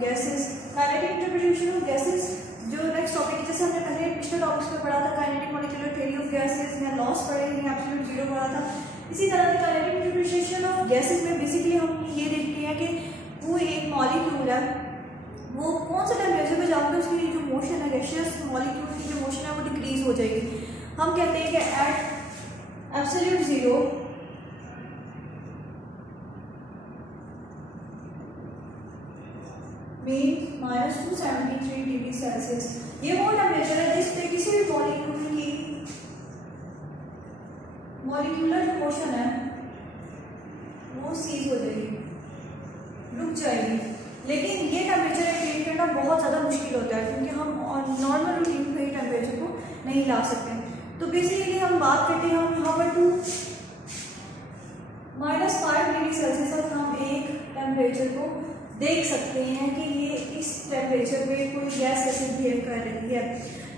Gases, kinetic interpretation of gases जो next topic है, जैसे हमने पहले पिछले टॉपिक्स में पढ़ा था kinetic molecular theory of gases या लॉस पढ़े हैं, एब्सोल्यूट जीरो पढ़ा था। इसी तरह से काइनेटिक इंटरप्रिटेशन ऑफ गैसेस में बेसिकली हम ये देखते हैं कि वो एक मॉलिक्यूल है, वो कौन सा टेम्परेचर पे जाकर उसकी जो मोशन है गैसियस मॉलिक्यूल की जो मोशन है वो डिक्रीज हो जाएगी। हम कहते हैं कि at absolute zero mean -273 degree Celsius, ये वो टेम्परेचर है जिस पे किसी भी मॉलिक्यूल की मॉलिक्यूलर जो मोशन है वो सीज हो जाएगी, रुक जाएगी। लेकिन ये टेम्परेचर अटेन करना बहुत ज़्यादा मुश्किल होता है क्योंकि हम नॉर्मल रूटीन में ही टेम्परेचर को नहीं ला सकते। तो बेसिकली हम बात करते हैं हम यहाँ पर -5 डिग्री सेल्सियस तक हम एक टेम्परेचर को देख सकते हैं कि ये इस टेम्परेचर पे कोई गैस कैसे बिहेव कर रही है।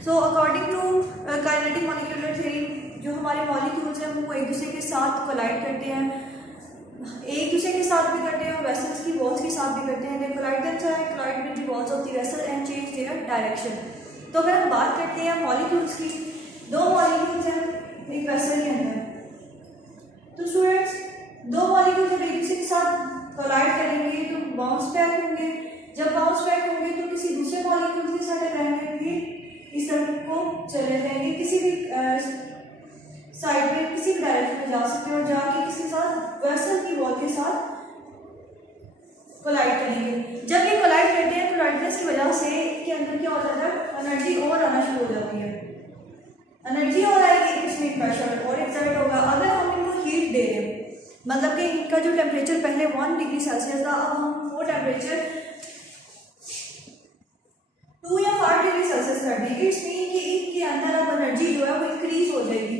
So according to kinetic molecular theory जो हमारे मॉलिक्यूल्स हैं वो एक दूसरे के साथ कोलाइड करते हैं, एक दूसरे के साथ भी करते हैं और वेसल्स की वॉल्स के साथ भी करते हैं। They collide themselves, collide with the walls of the vessel and change their direction. तो अगर हम बात करते हैं मॉलिक्यूल्स की, दो मॉलिक्यूल्स हैं एक वेसल के अंदर, तो स्टूडेंट्स दो मॉलिक्यूल जब एक दूसरे के साथ कोलाइड करेंगे तो बाउंस बैक होंगे, जब बाउंस बैक होंगे तो किसी दूसरे मॉलिक्यूल के साथ टकराएंगे, इस तरफ को चले जाएंगे, किसी भी साइड में किसी भी डायरेक्शन में जा सकते हैं और जाके किसी साथ वेसल की वॉल के साथ कोलाइड करेंगे। जब ये कोलाइड करते हैं तो कोलाइडनेस की वजह से इनके अंदर क्या हो जाता है, एनर्जी और आना शुरू हो जाती है, एनर्जी और आएगी, इसमें प्रेशर और एक्सर्ट होगा। अगर हम इनको हीट दे रहे हैं मतलब कि इनका जो टेम्परेचर पहले 1 डिग्री सेल्सियस था, अब हम वो टेम्परेचर 2 या 5 डिग्री सेल्सियस कर देंगे। इट्स मीन कि इनके अंदर अब एनर्जी जो है वो इंक्रीज हो जाएगी।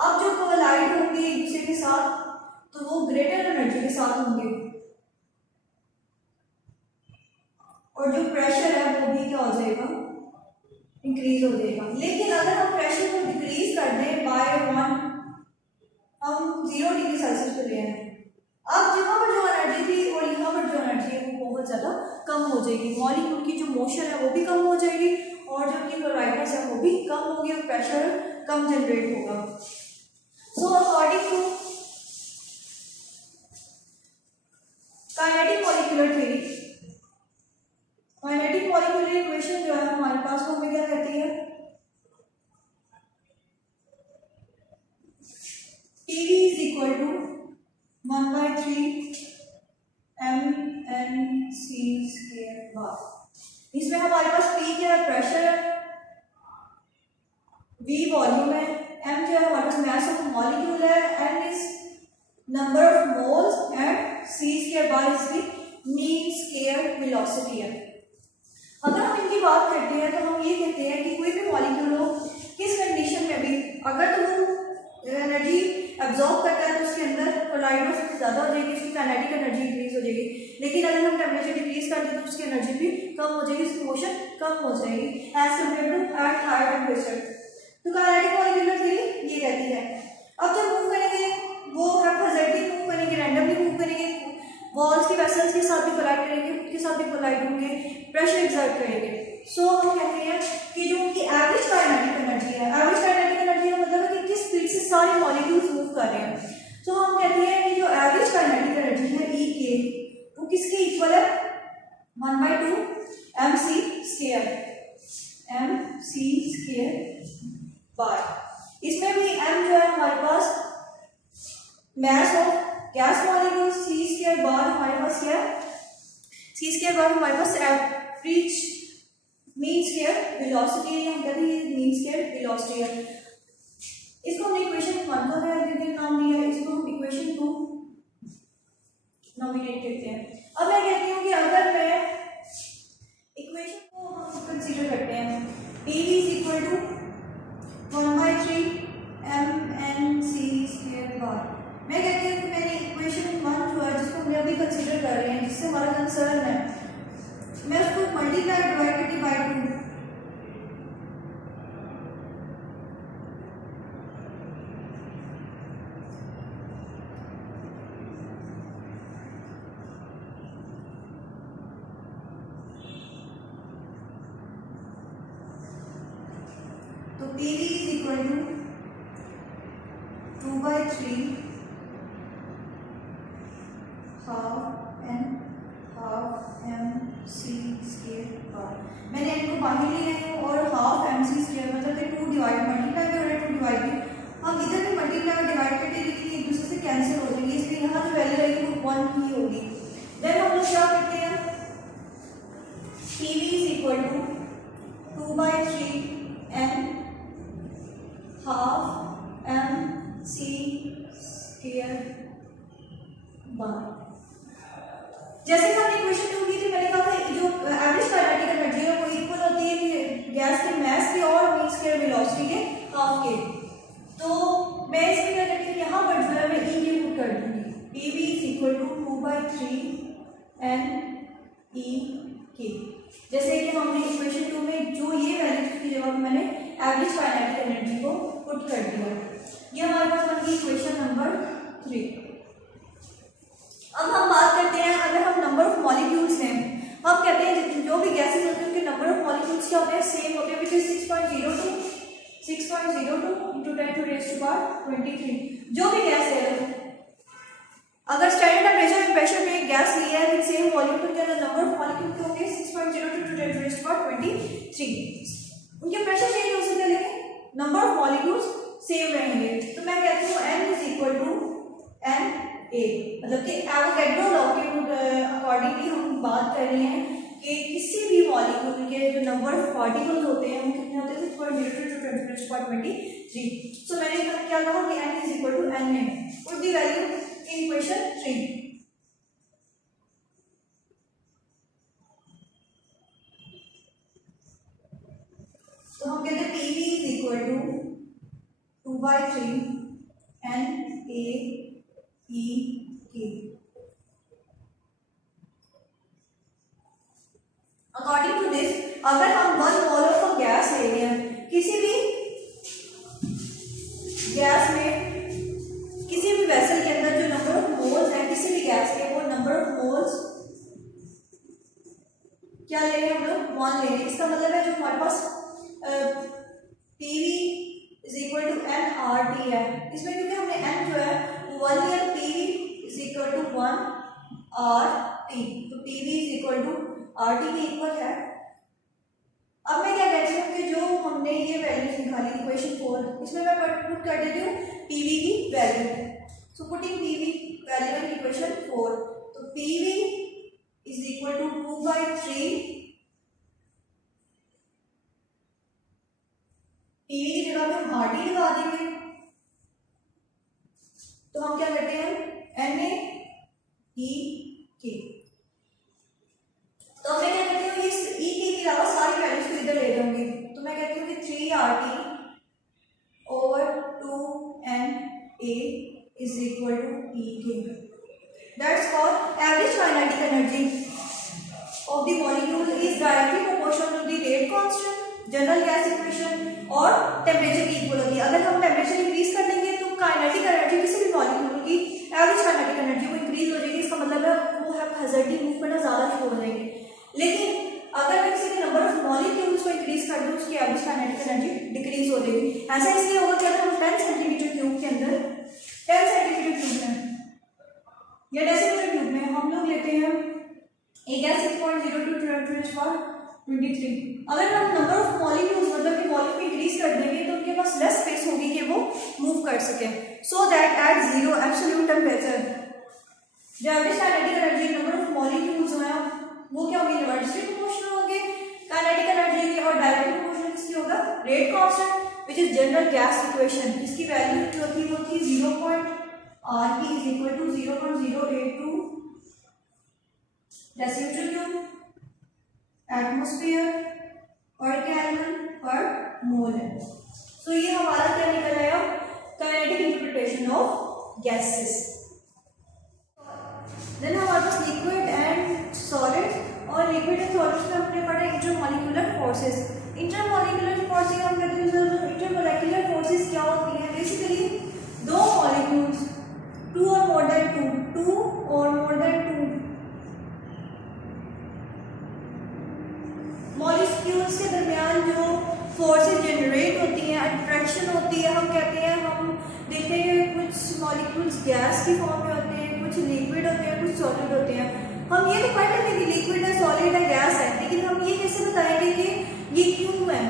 अब जो कोलाइड होंगे एक दूसरे के साथ तो वो ग्रेटर एनर्जी के साथ होंगे और जो प्रेशर है वो भी क्या हो जाएगा, इंक्रीज हो जाएगा। लेकिन अगर हम प्रेशर को डिक्रीज कर दें बाय 1, हम 0 डिग्री सेल्सियस पे ले आए, अब यहाँ पर जो एनर्जी थी और यहाँ पर जो एनर्जी है वो बहुत ज़्यादा कम हो जाएगी, मॉलिक्यूल की जो मोशन है वो भी कम हो जाएगी और जो उनकी कोलाइडनेस है वो भी कम होगी और प्रेशर कम जनरेट होगा। So according to kinetic molecular theory, kinetic molecular equation जो है हमारे पास वो हमें क्या कहती है, PV is equal to 1/3 mNc square bar। इसमें हमारे पास P क्या है, प्रेशर है, V वॉल्यूम है, M जो है हमारे पास मास ऑफ मॉलिक्यूल है, N is number of moles and C square bar is the mean square velocity है। अगर हम इनकी बात करते हैं तो हम ये कहते हैं कि कोई भी मॉलिक्यूल हो किस कंडीशन में भी अगर तो वो एनर्जी एब्जॉर्ब करता है तो उसके अंदर कोलाइडनेस ज़्यादा हो जाएगी, उसकी काइनेटिक एनर्जी इंक्रीज हो जाएगी। लेकिन अगर हम टेम्परेचर डिक्रीज करते हैं तो उसकी एनर्जी भी कम हो जाएगी, उसकी मोशन कम हो जाएगी as compare to at higher temperature. तो काइनेटिक मॉलिक्यूलर थ्योरी ये कहती है। अब जब मूव करेंगे वो हैप्पैजेटिकली मूव करेंगे, रैंडमली मूव करेंगे, वॉल्स की वेसल्स के साथ भी कोलाइड करेंगे, खुद के साथ भी कोलाइड होंगे, प्रेशर एक्सर्ट करेंगे। सो हम कहते हैं कि जो उनकी एवरेज काइनेटिक एनर्जी है, एवरेज काइनेटिक एनर्जी का मतलब है कि किस स्पीड से सारे मॉलिक्यूल्स मूव कर रहे हैं। सो हम कहते हैं कि जो एवरेज काइनेटिक एनर्जी है E के वो किसके इक्वल है, 1/2 mc square, mc square bar. इसमें भी m जो है हमारे पास mass of gas molecule, C square bar हमारे पास क्या है, C स्क्वायर बार हमारे पास एवरेज मीन स्क्वायर वेलोसिटी है, हम कहते हैं मीन स्क्वायर वेलोसिटी है। इसको हमने इक्वेशन 1 का नाम दिया है, इसको हम इक्वेशन 2 नॉमिनेट करते हैं। अब मैं कहती हूँ कि अगर मैं इक्वेशन को हम कंसीडर करते हैं, PV is equal to 1/3 mNc square bar. मैं कहती हूँ कि मैंने इक्वेशन 1 जो है जिसको हमने अभी कंसीडर कर रहे हैं, जिससे हमारा कंसर्न है, मैं उसको multiply divided by 2 PV is equal to 2/3 half mc square bar. मैंने इनको बाहर लिए हैं और हाफ mc स्क्वायर मतलब कि 2 डिवाइड मल्टीप्लाई भी हो रहा है 2 डिवाइड भी, हम इधर भी मल्टीप्लाई और डिवाइड करते हैं लेकिन एक दूसरे से कैंसिल हो जाएंगे, इसलिए यहाँ जो वैल्यू रहेगी वो 1 ही होगी। देन हम लोग क्या करते हैं, PV is equal to 2/3 n half mc square bar. जैसे कि हमने इक्वेशन 2 की थी, मैंने कहा था जो एवरेज काइनेटिक एनर्जी है वो इक्वल होती है गैस के मास की और मीन स्क्वायर वेलोसिटी के हाफ के। तो मैं इसमें क्या करती हूँ, यहाँ पर जो है मैं ई के पुट कर दूंगी, PV is equal to 2/3 n e k। जैसे कि हमने इक्वेशन 2 में जो ये वैल्यू की जगह पर मैंने एवरेज काइनेटिक एनर्जी को पुट कर दिया। ये हमारे पास बन गई इक्वेशन नंबर 3। अब हम बात करते हैं, अगर हम नंबर ऑफ मॉलिक्यूल्स हैं, हम कहते हैं जो भी गैसेस होते हैं उनके नंबर ऑफ मॉलिक्यूल्स क्या होते हैं, सेम होते हैं, which is 6.02 into 10 to raise to power 23। जो भी गैस है, अगर स्टैंडर्ड टेम्परेचर एंड प्रेशर पे एक गैस लिया है विद सेम वॉल्यूम तो क्या नंबर ऑफ मॉलिक्यूल के होंगे 6.02 into 10 to raise to power 23। उनके प्रेशर चेंज हो सकते हैं लेकिन नंबर ऑफ मॉलिक्यूल्स सेम रहेंगे। तो मैं कहती हूँ n is equal to n a, मतलब कि एवोगैड्रो लॉ के अकॉर्डिंगली हम बात कर रहे हैं कि किसी भी मॉलिक्यूल के जो नंबर ऑफ पार्टिकल्स होते हैं वो कितने होते हैं 6.02 into 10 to raise to power 23। सो मैंने क्या कहा कि n is equal to n a, put the value in equation 3। तो हम कहते हैं PV is equal to 2/3 n a e k। According to this, अगर हम 1 मोल ऑफ गैस ले रहे हैं, किसी भी गैस में किसी भी वेसल के अंदर जो नंबर ऑफ मोल्स है किसी भी गैस के, वो नंबर ऑफ मोल्स क्या ले रहे हैं हम लोग 1 ले रहे हैं। इसका मतलब है जो हमारे पास PV is equal to nRT है, इसमें क्योंकि हमने n जो है 1 लिया, PV is equal to 1 RT, तो PV is equal to RT के इक्वल है। अब मैं क्या कहती हूँ कि जो हमने ये वैल्यूज निकाली इक्वेशन 4, इसमें मैं पुट कर देती हूँ PV की value. So putting PV value in equation 4, तो PV is equal to 2/3, PV की जगह पे हम RT लगा देंगे, तो हम क्या करते हैं NaEK। तो मैं क्या कहती हूँ इस E के अलावा सारी वैल्यूज को इधर ले जाऊंगी, तो मैं कहती हूँ कि 3RT over 2Na is equal to EK। That's called average kinetic energy of the molecule is directly proportional to the rate constant, general gas equation और टेम्परेचर की इक्वल होती है। अगर हम टेम्परेचर इंक्रीज कर देंगे तो काइनेटिक एनर्जी किसी भी मॉलिक्यूल की एवरेज काइनेटिक एनर्जी वो इंक्रीज हो जाएगी। इसका मतलब है वो हैजार्डी मूव करना ज़्यादा शुरू हो जाएंगे। लेकिन अगर मैं किसी के नंबर ऑफ मॉलिक्यूल्स को इंक्रीज कर दूँ उसकी एवरेज काइनेटिक एनर्जी डिक्रीज हो जाएगी। ऐसा इसलिए होगा कि अगर हम 10 सेंटीमीटर क्यूब के अंदर 10 सेंटीमीटर क्यूब में या डेसीमीटर क्यूब में हम लोग लेते हैं एक गैस 6.02 अगर हम नंबर ऑफ मॉलिक्यूल्स मतलब कि मॉलिक्यूल इंक्रीज कर देंगे तो उनके पास लेस स्पेस होगी कि वो मूव कर सके, so that at zero absolute temperature जो average kinetic energy number of molecules हैं वो क्या होगी, इनवर्सली प्रोपोर्शनल होंगे काइनेटिक एनर्जी के, और डायरेक्टली प्रोपोर्शनल किसकी होगा, rate constant which is general gas equation, जिसकी वैल्यू जो थी वो थी 0.RT is equal to 0.082 decimetre cube atmosphere पर केल्विन पर मोल है। तो ये हमारा क्या निकल आया, kinetic interpretation of gases. Then हमारे पास लिक्विड एंड सॉलिड, और लिक्विड एंड सॉलिड्स में हमने पढ़ा इंटरमॉलिक्यूलर फोर्सेस। इंटरमॉलिक्यूलर फोर्सेस हम कहते हैं इंटरमॉलिक्यूलर फोर्सेस क्या होती हैं, बेसिकली दो मॉलिक्यूल्स 2 और मोर देन 2 मॉलिक्यूल्स के दरमियान जो फोर्सेस जनरेट होती हैं इंटरेक्शन होती है, हम कहते हैं, हम देखते हैं कुछ मॉलिक्यूल्स गैस की फॉर्म में होते हैं, कुछ लिक्विड होते हैं, कुछ सॉलिड होते हैं। हम ये तो पढ़ लेते हैं कि लिक्विड है, सॉलिड है, गैस है, लेकिन हम ये कैसे बताएंगे कि ये क्यों है,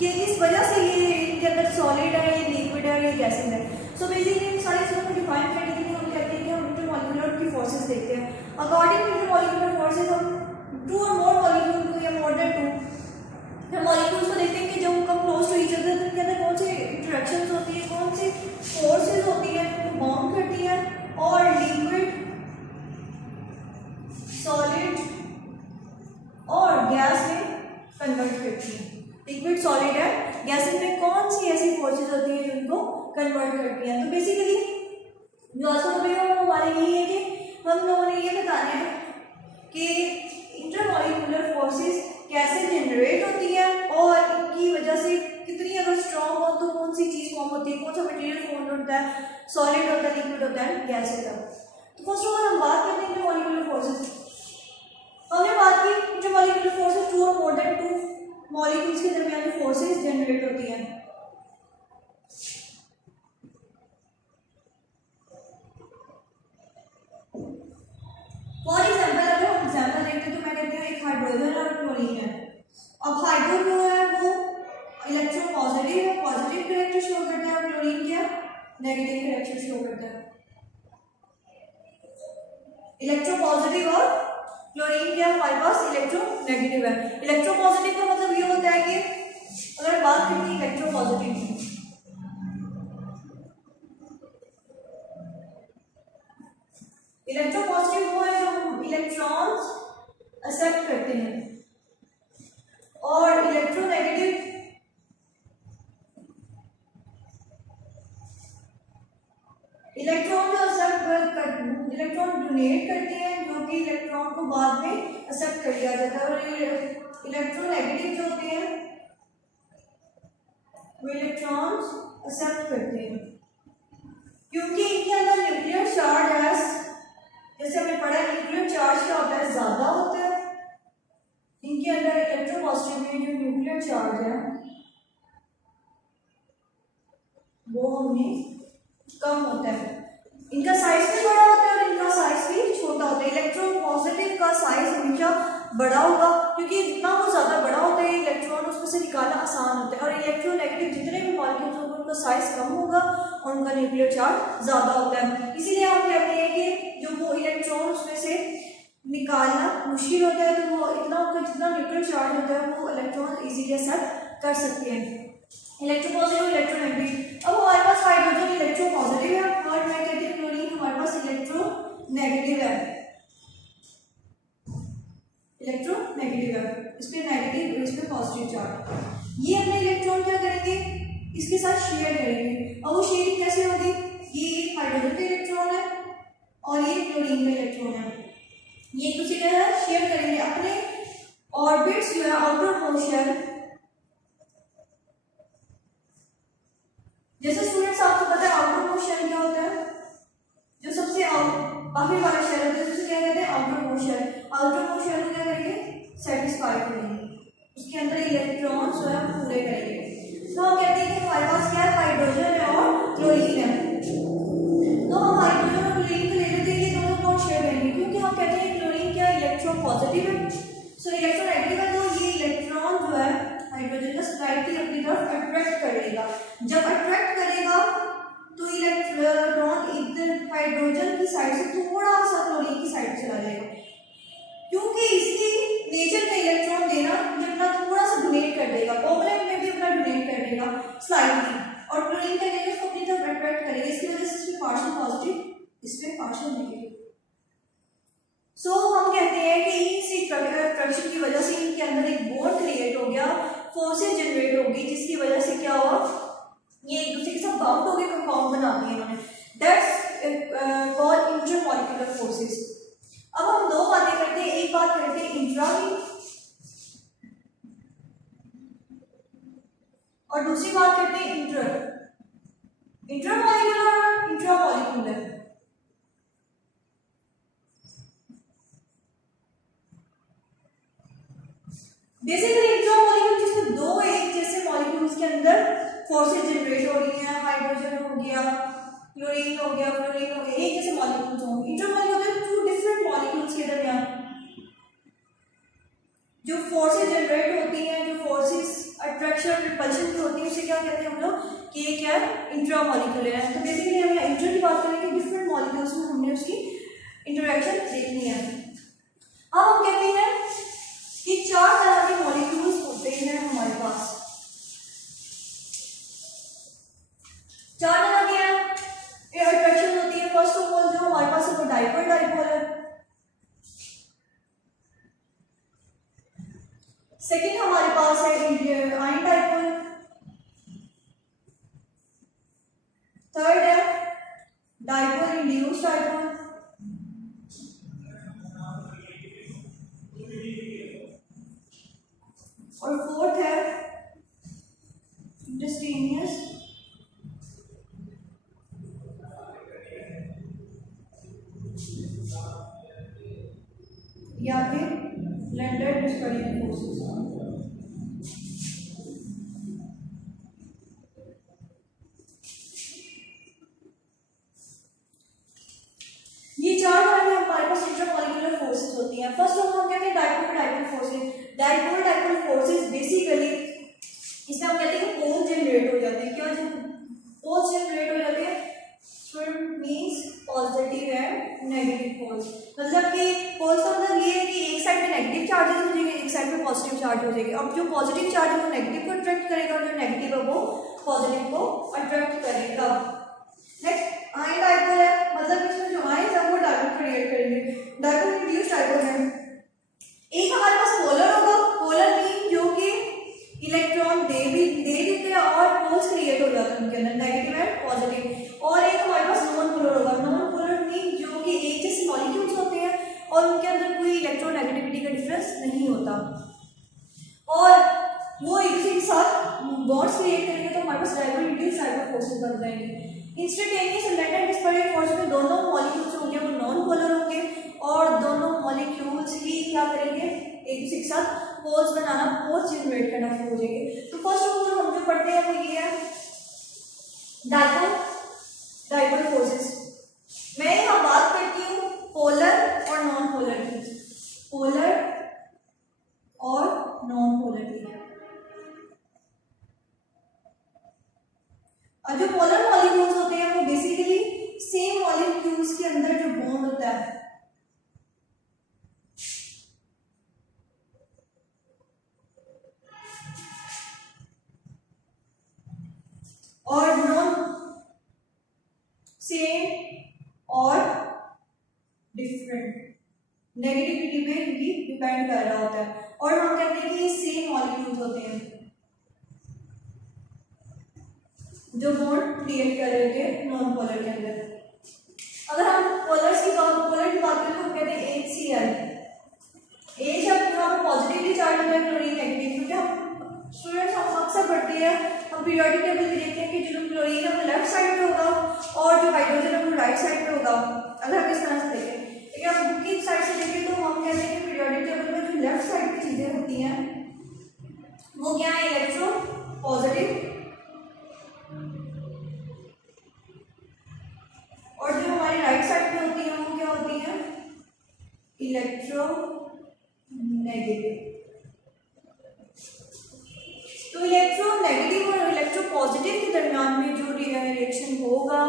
कि किस वजह से ये इनके अंदर सॉलिड है, ये लिक्विड है, ये गैसेज है। सो बेसिकली इन सारी चीज़ों को डिफाइन करने के लिए हम कहते हैं कि हम इंटरमॉलिक्यूलर की फोर्सेस देखते हैं। अकॉर्डिंग टू इंटरमॉलिक्यूलर फोर्सेस हम टू और मोर मॉलिक्यूल को या मोर देन टू मॉलिक्यूल्स को देखते हैं कि जब come close to each other तो इनके अंदर कौन सी इंटरेक्शंस होती है, कौन सी फोर्सेस होती है जो बॉन्ड करती है और लिक्विड, सॉलिड और गैस में कन्वर्ट करती है। लिक्विड, सॉलिड है, गैसेस में कौन सी ऐसी फोर्सेस होती है जो इनको कन्वर्ट करती है। तो बेसिकली जो आज का टॉपिक है वो हमारे यही है कि हम लोगों ने ये बताना है कि इंटरमॉलिक्यूलर फोर्सेस कैसे जनरेट होती है और इनकी वजह से कितनी अगर स्ट्रॉन्ग हो तो कौन सी चीज फॉर्म होती है, कौन सा मटेरियल फॉर्म होता है, सॉलिड होता है, लिक्विड होता है, गैस होता है। तो फर्स्ट ऑफ ऑल हम बात करते हैं इंटरमॉलिक्यूलर फोर्सेस। हमने बात की इंटरमॉलिक्यूलर फोर्सेस टू और मोर देन टू मॉलिक्यूल्स के दरमियान फोर्सेस जनरेट होती हैं। फॉर एग्जाम्पल अगर हम एग्जाम्पल देखते हैं तो मैं कहती हूँ एक हाइड्रोजन और क्लोरीन है। अब हाइड्रोजन जो है वो इलेक्ट्रोपॉजिटिव है, पॉजिटिव कैरेक्टर शो करता है, और क्लोरीन क्या नेगेटिव कैरेक्टर शो करता है। इलेक्ट्रोपॉजिटिव और क्लोरीन क्या हमारे पास इलेक्ट्रोनेगेटिव है। इलेक्ट्रोपॉजिटिव का मतलब ये होता है कि अगर बात करते हैं इलेक्ट्रोपॉजिटिव, इलेक्ट्रोपॉजिटिव वो है जो इलेक्ट्रॉन्स एक्सेप्ट करते हैं, और इलेक्ट्रोनेगेटिव इलेक्ट्रॉन जो इलेक्ट्रॉन डोनेट करते हैं, जो कि इलेक्ट्रॉन को बाद में एक्सेप्ट कर लिया जाता है। और इलेक्ट्रोनेगेटिव जो होते हैं वो इलेक्ट्रॉन्स एक्सेप्ट करते हैं, क्योंकि इनके अंदर न्यूक्लियर चार्ज है, जैसे हमने पढ़ा न्यूक्लियर चार्ज क्या होता है, ज्यादा होता है। इनके अंदर इलेक्ट्रोपॉजिटिव में जो न्यूक्लियर चार्ज है वो हमने कम होता है, इनका साइज भी बड़ा होता है और इनका साइज भी छोटा होता है। इलेक्ट्रोपॉजिटिव का साइज हमेशा बड़ा होगा, क्योंकि जितना वो ज्यादा बड़ा होता है इलेक्ट्रॉन उसमें से निकालना आसान होता है। और इलेक्ट्रोनेगेटिव जितने भी मॉलिक्यूल्स होंगे उनका साइज कम होगा और उनका न्यूक्लियर चार्ज ज्यादा होता है। इसीलिए हम कहते हैं कि जो वो इलेक्ट्रॉन उसमें से निकालना मुश्किल होता है, तो वो इतना उनका जितना न्यूक्लियर चार्ज होता है वो इलेक्ट्रॉन इजीली एक्सेप्ट कर सकते हैं। Electropositive, electronegative. अब हमारे पास हाइड्रोजन इलेक्ट्रोपॉजिटिव है और मैं कहती हूँ क्लोरीन हमारे पास इलेक्ट्रोनेगेटिव है। इलेक्ट्रोनेगेटिव है, इस पे नेगेटिव, इस पे पॉजिटिव चार्ज। ये अपने इलेक्ट्रॉन क्या करेंगे, इसके साथ शेयर करेंगे। और वो शेयरिंग कैसे होगी, ये एक हाइड्रोजन का इलेक्ट्रॉन है और ये क्लोरीन का इलेक्ट्रॉन है, ये एक दूसरे के साथ शेयर करेंगे अपने ऑर्बिट्स जो है आउटर मोशन। जैसे स्टूडेंट्स आपको पता है आउटर मोशन क्या होता है, जो सबसे बाहर वाला शेल होता है उसे क्या कहते हैं आउटर मोशन। आउटर मोशन को क्या करेंगे, सेटिस्फाई करेंगे, उसके अंदर इलेक्ट्रॉन्स जो है पूरे करेंगे। तो हम कहते हैं कि हमारे पास क्या है, हाइड्रोजन है और क्लोरीन है। तो हम हाइड्रोजन और क्लोरीन को ले लेते हैं, ये दोनों कौन शेयर करेंगे, क्योंकि हम कहते हैं क्लोरीन क्या इलेक्ट्रोपॉजिटिव है, सो इलेक्ट्रोनेगेटिव है, तो ये इलेक्ट्रॉन जो है हाइड्रोजन को स्लाइटली अपनी तरफ अट्रैक्ट करेगा। जब अट्रैक्ट करेगा तो इलेक्ट्रॉन इधर हाइड्रोजन की साइड से थोड़ा सा क्लोरीन की साइड चला जाएगा, क्योंकि इसकी नेचर का इलेक्ट्रॉन देना ये अपना थोड़ा सा डोनेट कर देगा, कोवलेंट में भी अपना डोनेट कर देगा स्लाइटली, और क्लोरीन का इलेक्ट्रॉन को अपनी तरफ अट्रैक्ट करेगा। इसकी वजह से इसमें पार्शियल पॉजिटिव, इसमें पार्शियल नेगेटिव। सो हम कहते हैं कि इसी अट्रैक्शन की वजह से इनके अंदर एक बॉन्ड क्रिएट हो गया, फोर्सेस जनरेट होगी, जिसकी वजह से क्या हुआ, ये एक दूसरे के साथ बाउंड हो गए, कंपाउंड बना दिए इन्होंने। That's called intermolecular forces. अब हम दो बातें करते हैं, एक बात करते हैं इंट्रा की और दूसरी बात करते हैं इंटर। इंटरमॉलिक्यूलर और इंट्रामॉलिक्यूलर। बेसिकली इंट्रामॉलिक्यूलर जिसमें दो एक जैसे मॉलिक्यूल्स के अंदर फोर्सेज जनरेट हो रही हैं, हाइड्रोजन हो गया, क्लोरीन हो गया, फ्लोरीन हो गया, एक जैसे मॉलिक्यूल्स होंगे। इंटरमॉलिक्यूल होते हैं टू डिफरेंट मॉलिक्यूल्स के दरमियान जो फोर्सेज जनरेट होती हैं, जो फोर्सेस अट्रैक्शन रिपल्शन की होती है, उसे क्या कहते हैं हम लोग कि ये क्या है, इंट्रामॉलिक्यूलर है। तो बेसिकली हम यहाँ इंटर की बात करेंगे, डिफरेंट मॉलिक्यूल्स में हमने उसकी इंटरेक्शन देखनी है। अब हम कहते हैं कि 4 तरह के मॉलिक्यूल्स होते हैं हमारे पास। 4 तरह के हैं अट्रैक्शन होती है। फर्स्ट ऑफ ऑल जो हमारे पास है वो डाइपोल डाइपोल है। सेकेंड हमारे पास है आयन डाइपोल। थर्ड है डाइपोल इंड्यूस्ड डाइपोल। और फोर्थ है इंस्टेंटेनियस या फिर ब्लेंडेड डिस्पर्जन फोर्सेस। ये 4 तरह के हमारे पास इंटरमॉलिक्यूलर फोर्सेस होती हैं। फर्स्ट ऑफ हम कहते हैं dipole dipole forces. Dipole dipole forces basically इसमें हम कहते हैं कि पोल जनरेट हो जाते हैं। क्या पोल्स जनरेट हो जाते हैं? Student means positive and negative poles. मतलब कि पोल्स का मतलब ये है कि एक साइड पे नेगेटिव चार्जेस हो जाएंगे, एक साइड पे पॉजिटिव चार्ज हो जाएंगे। अब जो पॉजिटिव चार्ज है वो नेगेटिव को अट्रैक्ट करेगा और जो नेगेटिव है वो पॉजिटिव को अट्रैक्ट करेगा। नेक्स्ट आयन डाइपोल है, मतलब इसमें जो आयन है वो डाइपोल क्रिएट करेंगे। डाइपोल इंड्यूस्ड डाइपोल है। एक हमारे पास पोलर होगा। पोलर मीन जो कि इलेक्ट्रॉन दे देते हैं और पोल्स क्रिएट हो जाते हैं उनके अंदर, नेगेटिव एंड पॉजिटिव। और एक हमारे पास नॉन पोलर होगा। नॉन पोलर मीन जो कि एक जैसे मॉलिक्यूल्स होते हैं और उनके अंदर कोई इलेक्ट्रोनेगेटिविटी का डिफरेंस नहीं होता और वो एक दूसरे के साथ बॉन्ड्स क्रिएट करेंगे, तो हमारे पास डाइपोल इंड्यूस्ड डाइपोल फोर्सेस बन जाएंगे। Instantaneous and blended dispersion force में दोनों मॉलिक्यूल्स होंगे वो नॉन पोलर होंगे और दोनों मॉलिक्यूल्स ही क्या करेंगे, एक दूसरे के साथ पोल्स बनाना, पोल्स जनरेट करना शुरू हो जाएंगे। तो फर्स्ट ऑफ ऑल हम जो पढ़ते हैं वो ये है डाइपोल डाइपोल फोर्सेस। मैं यहाँ बात करती हूँ पोलर और नॉन पोलर की, पोलर और नॉन पोलर की। और जो पोलर मॉलिक्यूल्स होते हैं वो बेसिकली सेम मॉलिक्यूल्स के अंदर जो बॉन्ड होता है और नॉन सेम और डिफरेंट नेगेटिविटी पे इनकी डिपेंड कर रहा होता है। और हम कहते हैं कि ये सेम मॉलिक्यूल्स होते हैं जो बॉन्ड क्रिएट कर रहे थे नॉन पोलर के अंदर। अगर हम पोलर की बात करें तो हम कहते हैं HCl। H यहाँ पर पॉजिटिवली चार्ज होता है, क्लोरीन नेगेटिव। क्योंकि हम स्टूडेंट्स हम अक्सर पढ़ते हैं, हम पीरियोडिक टेबल में देखते हैं कि जो क्लोरीन है वो लेफ्ट साइड पे होगा और जो हाइड्रोजन है वो राइट साइड पे होगा। अगर हम इस तरह से देखें, लेकिन हम बुक की साइड से देखें तो हम कहते हैं कि पीरियोडिक टेबल में जो लेफ्ट साइड की चीजें होती हैं वो क्या है, इलेक्ट्रो पॉजिटिव, और जो हमारी राइट साइड पे होती है वो क्या होती है, इलेक्ट्रो नेगेटिव। तो इलेक्ट्रो नेगेटिव और इलेक्ट्रो पॉजिटिव के दरमियान में जो रिएक्शन होगा,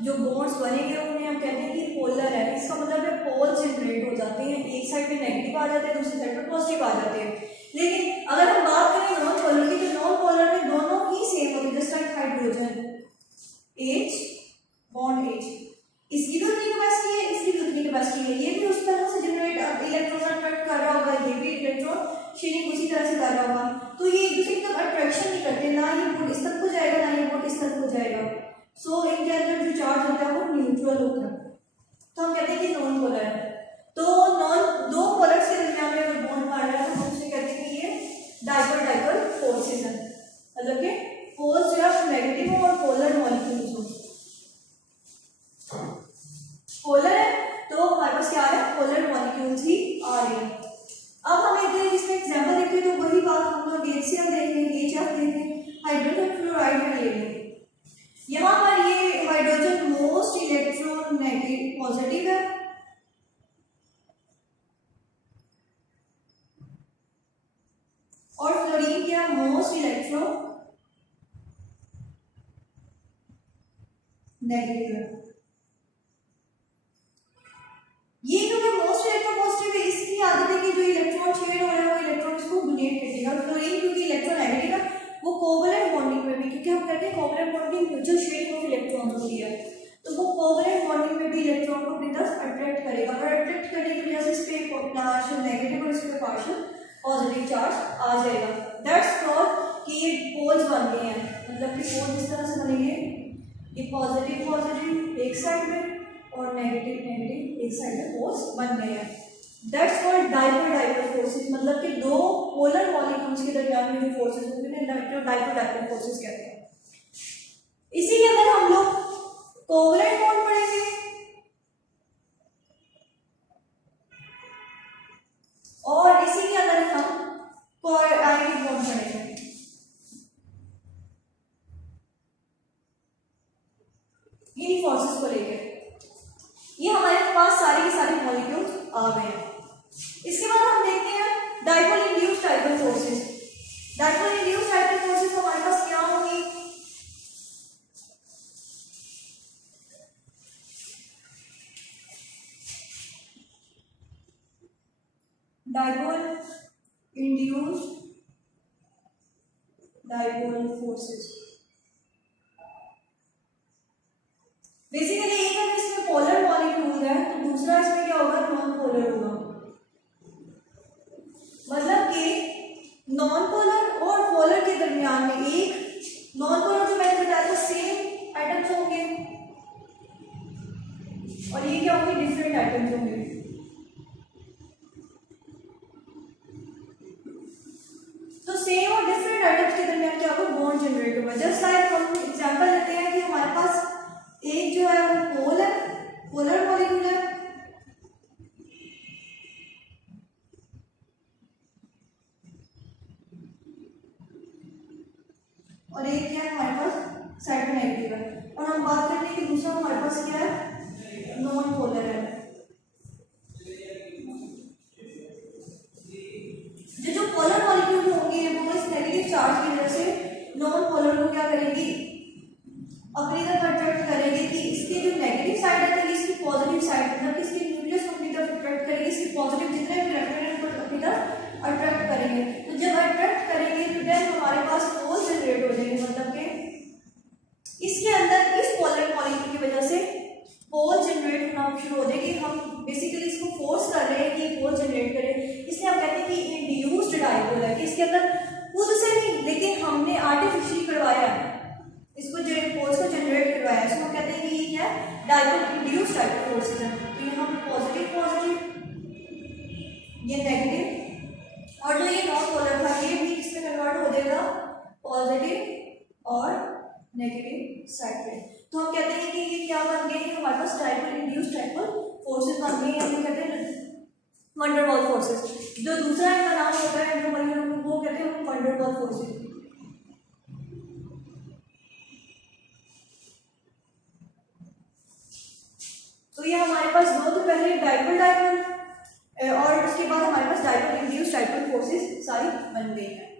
जो बॉन्ड्स बनेंगे उन्हें हम कहते हैं कि पोलर है। इसका मतलब है पोल जनरेट हो जाते हैं, एक साइड पे नेगेटिव आ जाते हैं, दूसरी साइड पे पॉजिटिव आ जाते हैं। लेकिन अगर हम बात करें नॉन पोलर की, तो नॉन पोलर में दोनों ही सेम होते हैं, just like hydrogen, H bond H, इसकी भी उतनी कैपेसिटी है, इसकी भी उतनी कैपेसिटी है। ये भी उस तरह से जनरेट इलेक्ट्रॉन अट्रैक्ट कर रहा होगा, ये भी इलेक्ट्रॉन शेयरिंग उसी तरह से कर रहा होगा। तो ये एक दूसरे की तरफ अट्रैक्शन नहीं करते, ना ये बोर्ड इस तरफ को जाएगा ना ये बोर्ड इस तरफ को जाएगा। सो इनके अंदर जो चार्ज होता है वो न्यूट्रल होता है, तो हम कहते हैं कि नॉन पोलर है। तो दो पोलर्स के दरमियान में अगर बॉन्ड बन रहा है तो हम उसे कहते हैं कि ये डाइपोल डाइपोल फोर्सेस है। मतलब कि पोल्स जो है नेगेटिव हो और पोलर मॉलिक्यूल्स हो। पोलर है तो हमारे पास क्या है, पोलर मॉलिक्यूल्स ही आ रहे हैं। अब हम एक इसमें एग्जांपल देखते हैं, तो वही बात हम लोग HCl देखेंगे, HF देखेंगे, हाइड्रोजन फ्लोराइड में ले क्लोरीन क्या मोस्ट इलेक्ट्रो नेगेटिव है। ये क्योंकि मोस्ट इलेक्ट्रोपॉजिटिव है, इसकी आदत है कि जो इलेक्ट्रॉन शेयर हो रहा है वो इलेक्ट्रॉन इसको डोनेट कर देगा। क्लोरीन क्योंकि इलेक्ट्रोनेगेटिव है, वो कोवलेंट बॉन्डिंग में भी, क्योंकि हम कहते हैं covalent bonding mutual sharing of electron होती है, तो वो कोवलेंट बॉन्डिंग में भी इलेक्ट्रॉन को अपनी तरफ अट्रैक्ट करेगा, और अट्रैक्ट करने की वजह से इस पे पार्शियल नेगेटिव और इस पे पार्शियल पॉजिटिव चार्ज आ जाएगा। दैट्स कॉल्ड कि ये पोल्स बन गए हैं, मतलब कि पोल इस तरह से बनेंगे, ये पॉजिटिव पॉजिटिव एक साइड में और नेगेटिव नेगेटिव एक साइड में पोल्स बन गए हैं। That's called dipole dipole forces, मतलब कि दो पोलर मॉलिक्यूल्स के दरमियान में जो फोर्सेस होते हैं डाइपोल डाइपोल फोर्सेस कहते हैं। इसी के अंदर हम लोग कोवलेंट बॉन्ड पढ़ेंगे और इसी के अंदर हम कोआयोनिक बॉन्ड पढ़ेंगे। इन फोर्सेस को लेकर ये हमारे पास सारी की सारी मॉलिक्यूल्स आ गए हैं। इसके बाद हम देखते हैं dipole induced dipole forces. Dipole induced dipole forces हमारे पास क्या होंगी? Dipole induced dipole forces basically एक अगर इसमें पोलर मॉलिक्यूल है तो दूसरा इसमें क्या होगा? नॉन पोलर होगा। मतलब कि नॉन पोलर और पोलर के दरमियान में एक नॉन पोलर जो मैंने बताया था सेम एटम्स होंगे और ये क्या होंगे? डिफरेंट एटम्स होंगे। तो सेम और डिफरेंट एटम्स के दरमियान क्या होगा? बॉन्ड जनरेट होगा। जस्ट लाइक हम एग्जांपल लेते हैं कि हमारे पास एक जो है वो पोल है, पोलर मॉलिक्यूल है, और एक क्या है हमारे पास साइड में नेगेटिव है, और हम बात करते हैं कि दूसरा हमारे पास क्या है? नॉन पोलर है। जो पोलर मॉलिक्यूल होंगे वो इस नेगेटिव चार्ज की वजह से नॉन पोलर को क्या करेंगी? अपनी तरफ अट्रैक्ट करेंगे कि इसकी जो नेगेटिव साइड है तो इसकी पॉजिटिव साइड, मतलब इसकी न्यूक्लियस को अपनी तरफ अट्रैक्ट करेंगे, इसकी पॉजिटिव जितने भी इलेक्ट्रॉन है उनको अपनी तरफ अट्रैक्ट करेंगे। तो जब अट्रैक्ट करेंगे तो देन हमारे पास पोल जनरेट हो जाएंगे, मतलब कि इसके अंदर इस पोलर मॉलिक्यूल की वजह से पोल जनरेट होना शुरू हो जाएगी। हम बेसिकली इसको फोर्स कर रहे हैं कि पोल जनरेट करे, इसलिए हम कहते हैं कि इंड्यूस्ड डाइपोल है, कि इसके अंदर खुद से नहीं लेकिन हमने आर्टिफिशियली करवाया है, इसको जो पोल्स को जनरेट करवाया है, इसको हम कहते हैं कि ये क्या है? डाइपोल इंड्यूस्ड डाइपोल फोर्सेस है। तो ये हम पॉजिटिव पॉजिटिव, ये नेगेटिव, और जो ये नॉन पोलर था ये भी किसमें कन्वर्ट हो जाएगा? पॉजिटिव और नेगेटिव साइड पे। तो हम कहते हैं कि ये क्या बन गए? हमारे पास डाइपोल इंड्यूस्ड डाइपोल फोर्सेस बन गए, हम कहते हैं वंडर वॉल फोर्सेस। जो दूसरा इनका नाम होता है वो कहते हैं वंडर वॉल फोर्सेस। तो ये हमारे पास दो, तो पहले डाइपोल डाइपोल और उसके बाद हमारे पास डाइपोल इंड्यूस्ड डाइपोल फोर्सेस सारी बन गई है।